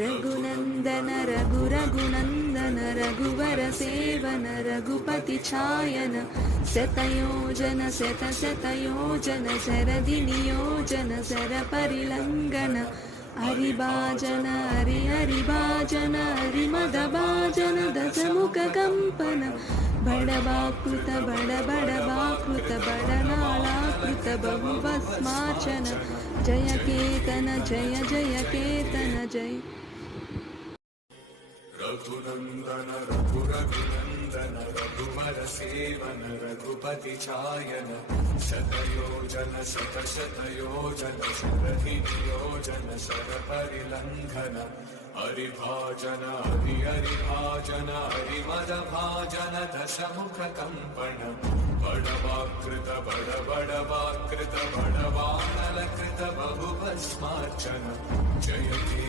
रघुनन्दन रघुनन्दन रघुवर seven Raghupati छायन शतयोजन शतयोजन शरदि नियोजन सरपरिलङ्घन हरिभाजन हरिभाजन हरिमदभाजन दशमुखकम्पन बडवाकृत बडबडवाकृत बडनालाकृत बहुभस्मार्चन जय केतन जय जय केतन जय रघुनन्दन रघुनन्दन रघुवर सेवन रघुपति छायन शतयोजन शतयोजन शरदि नियोजन सरपरिलङ्घन हरिभाजन हरिभाजन हरिमदभाजन दशमुखकम्पन बडवाकृत बडबडवाकृत बडवानलकृत बहुभस्मार्चन जय